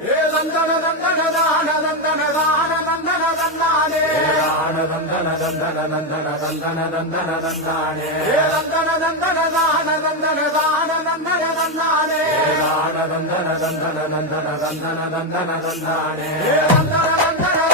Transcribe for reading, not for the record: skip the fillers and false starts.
ஏ தந்தன தந்தன தான தந்தன தான தந்தன தந்தானே தான தந்தன தந்தன தந்தன தந்தன தந்தன தந்தானே ஏ தந்தன தந்தன தான தந்தன தான தந்தன தந்தானே தான தந்தன தந்தன தந்தன தந்தன தந்தன தந்தானே ஏ தந்தன தந்தன